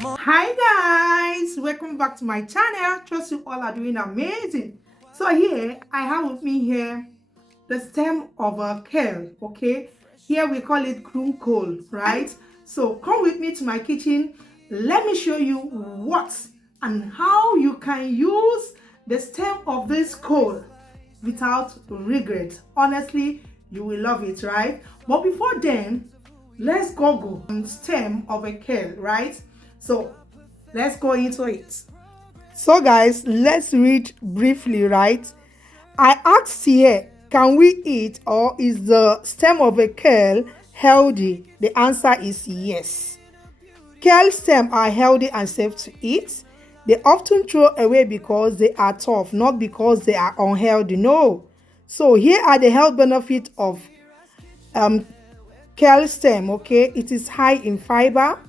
Hi guys, welcome back to my channel. Trust you all are doing amazing. So here I have with me here the stem of a kale. Okay, here we call it groom coal, right? So come with me to my kitchen. Let me show you what and how you can use the stem of this coal without regret. Honestly, you will love it, right? But before then, let's go on stem of a kale, right? So let's go into it. So guys, let's read briefly, right? I asked here, can we eat or is the stem of a kale healthy? The answer is yes. Kale stems are healthy and safe to eat. They often throw away because they are tough, not because they are unhealthy. No. So here are the health benefits of um kale stem. Okay, it is high in fiber.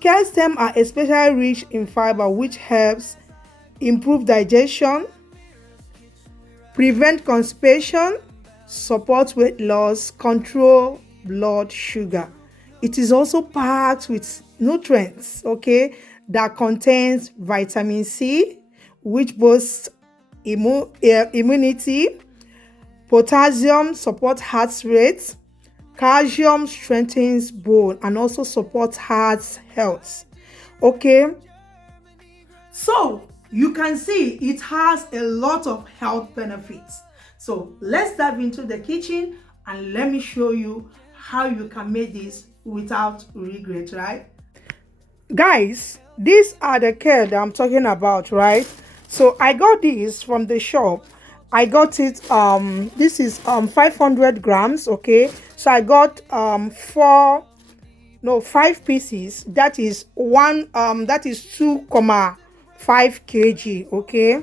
Kale stems are especially rich in fiber, which helps improve digestion, prevent constipation, support weight loss, control blood sugar. It is also packed with nutrients, okay, that contains vitamin C, which boosts immunity, potassium supports heart rate, calcium strengthens bone and also supports heart health. Okay, so you can see it has a lot of health benefits. So let's dive into the kitchen and let me show you how you can make this without regret, right? Guys, these are the kale that I'm talking about, right? So I got this from the shop. I got it, this is 500 grams, okay? So I got five pieces. That is 2.5 kg, okay?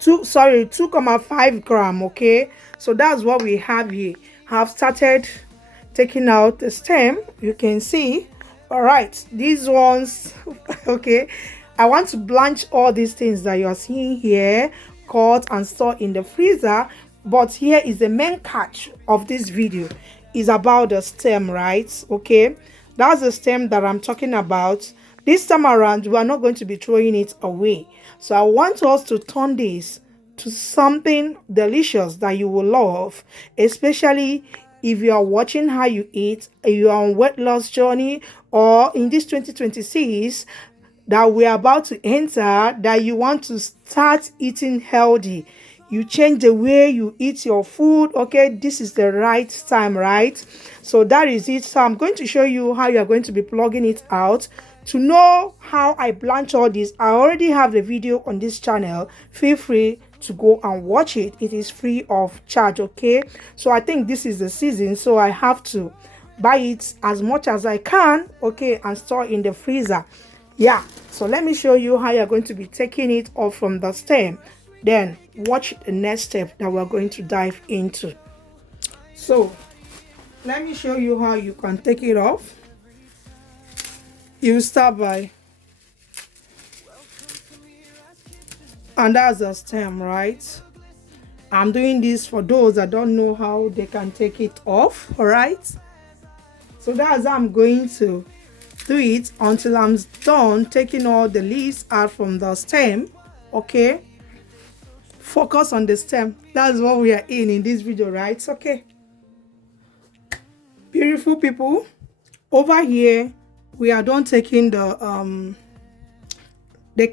2.5 gram, okay? So that's what we have here. Have started taking out the stem, you can see. All right, these ones okay, I want to blanch all these things that you're seeing here, cut and store in the freezer. But here is the main catch of this video, is about the stem, right? Okay, that's the stem that I'm talking about. This time around we are not going to be throwing it away, so I want us to turn this to something delicious that you will love, especially if you are watching how you eat, you are on weight loss journey, or in this 2026 that we're about to enter, that you want to start eating healthy, you change the way you eat your food. Okay, this is the right time, right? So that is it. So I'm going to show you how you are going to be plugging it out. To know how I blanch all this, I already have the video on this channel. Feel free to go and watch it. It is free of charge. Okay, so I think this is the season, so I have to buy it as much as I can, okay, and store in the freezer. Yeah, so let me show you how you're going to be taking it off from the stem. Then watch the next step that we're going to dive into. So let me show you how you can take it off. You start by, and that's the stem, right? I'm doing this for those that don't know how they can take it off. All right, so that's how I'm going to do it until I'm done taking all the leaves out from the stem. Okay, focus on the stem. That's what we are in this video, right? Okay, beautiful people, over here we are done taking the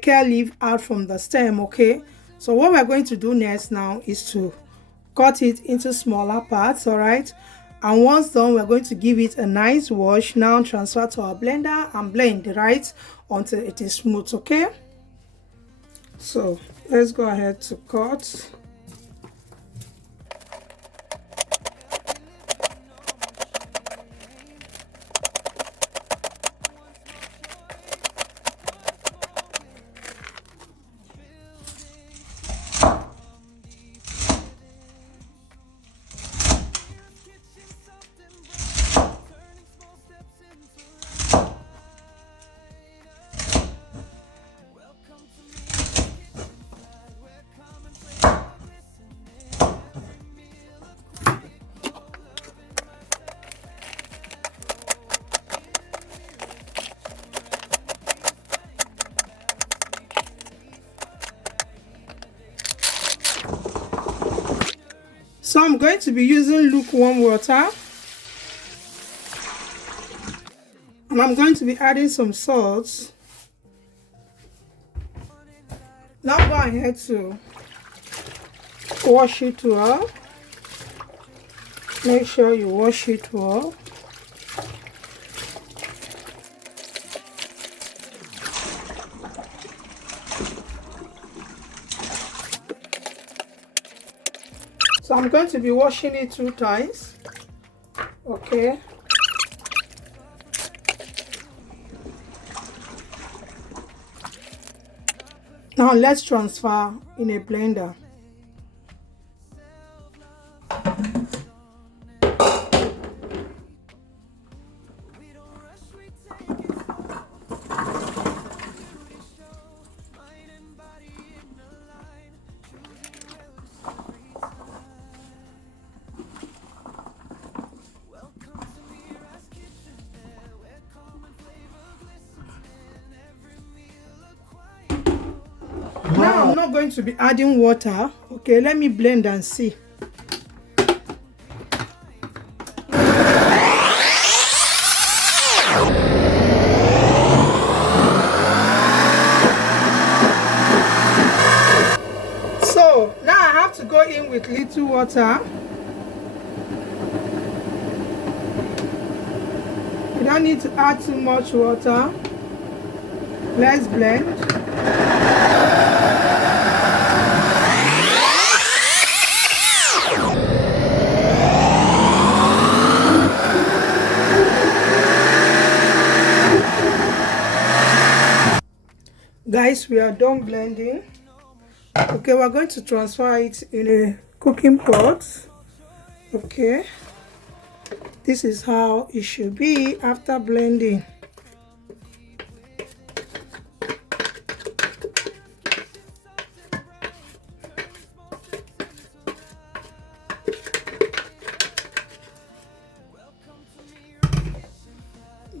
kale leaf out from the stem. Okay, so what we're going to do next now is to cut it into smaller parts. All right, and once done, we're going to give it a nice wash. Now transfer to our blender and blend, right, until it is smooth. Okay, so let's go ahead to cut. I'm going to be using lukewarm water, and I'm going to be adding some salt. Now go ahead to wash it well. Make sure you wash it well. So I'm going to be washing it 2 times. Okay. Now let's transfer in a blender. Now I'm not going to be adding water. Okay, let me blend and see. So now I have to go in with little water. You don't need to add too much water. Let's blend. Guys, we are done blending. Okay, we're going to transfer it in a cooking pot. Okay, this is how it should be after blending.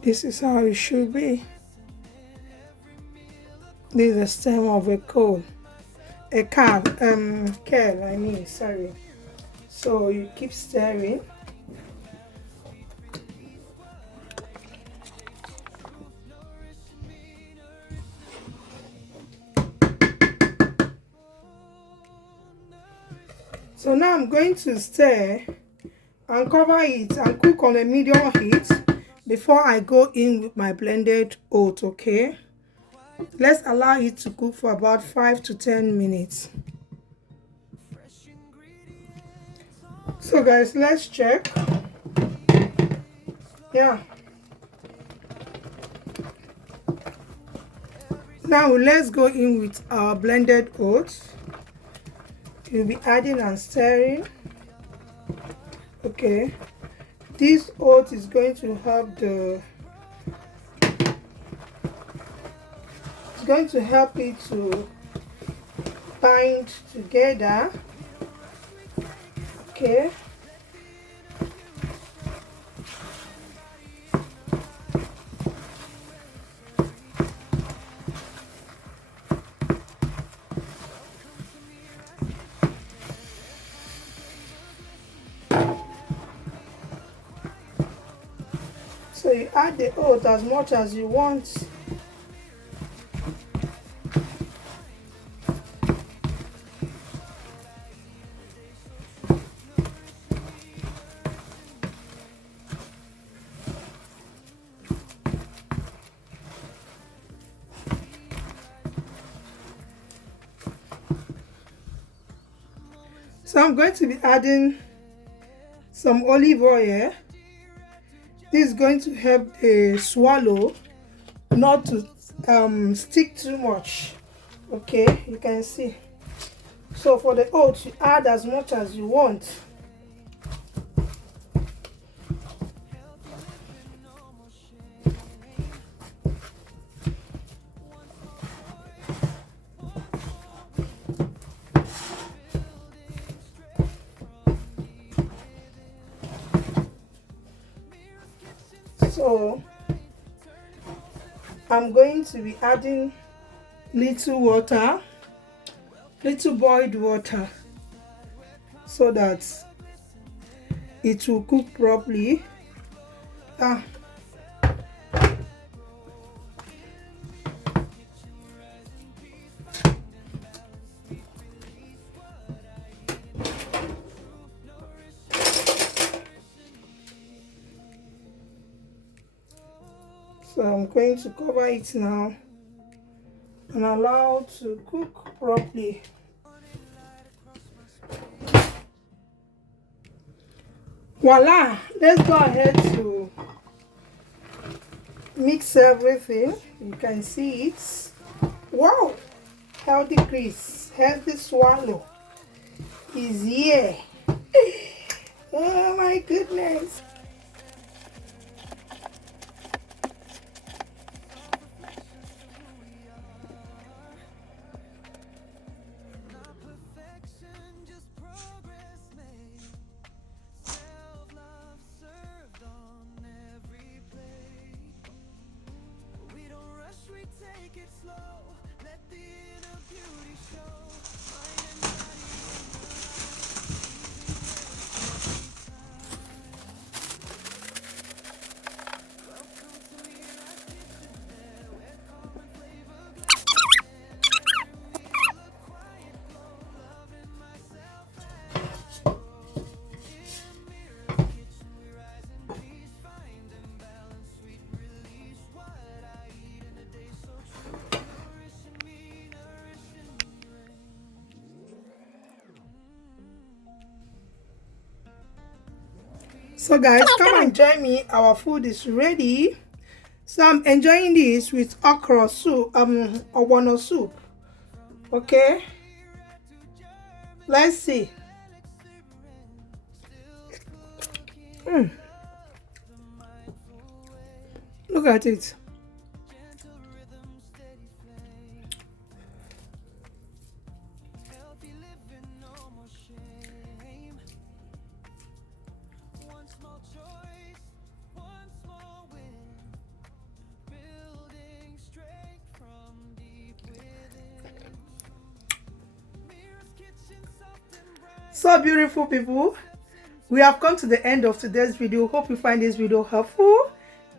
This is how it should be. This is the stem of a kale, kale, I mean, sorry. So you keep stirring. So now I'm going to stir and cover it and cook on a medium heat before I go in with my blended oat. Okay, let's allow it to cook for about 5 to 10 minutes. So guys, let's check. Yeah, now let's go in with our blended oats. You'll be adding and stirring. Okay, this oat is going to help it to bind together. Okay, so you add the oat as much as you want. So I'm going to be adding some olive oil. This is going to help the swallow not to stick too much. Okay, you can see. So for the oats, you add as much as you want. So I'm going to be adding little water, little boiled water, so that it will cook properly. So I'm going to cover it now and allow it to cook properly. Voila, let's go ahead to mix everything. You can see it. Wow, healthy grease, healthy swallow is here. Oh my goodness. So guys, come and join me. Our food is ready. So I'm enjoying this with okra soup, ogbono soup. Okay, let's see. Look at it. So beautiful people, we have come to the end of today's video. Hope you find this video helpful.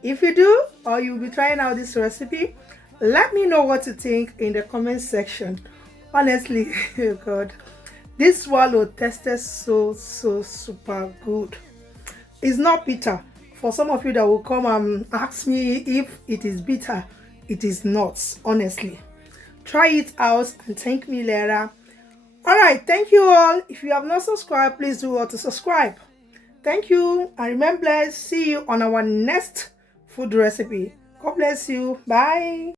If you do, or you'll be trying out this recipe, let me know what you think in the comment section. Honestly, oh God, this swallow tasted so super good. It's not bitter. For some of you that will come and ask me if it is bitter, it is not, honestly. Try it out and thank me later. Alright, thank you all. If you have not subscribed, please do well to subscribe. Thank you, and remember, see you on our next food recipe. God bless you. Bye.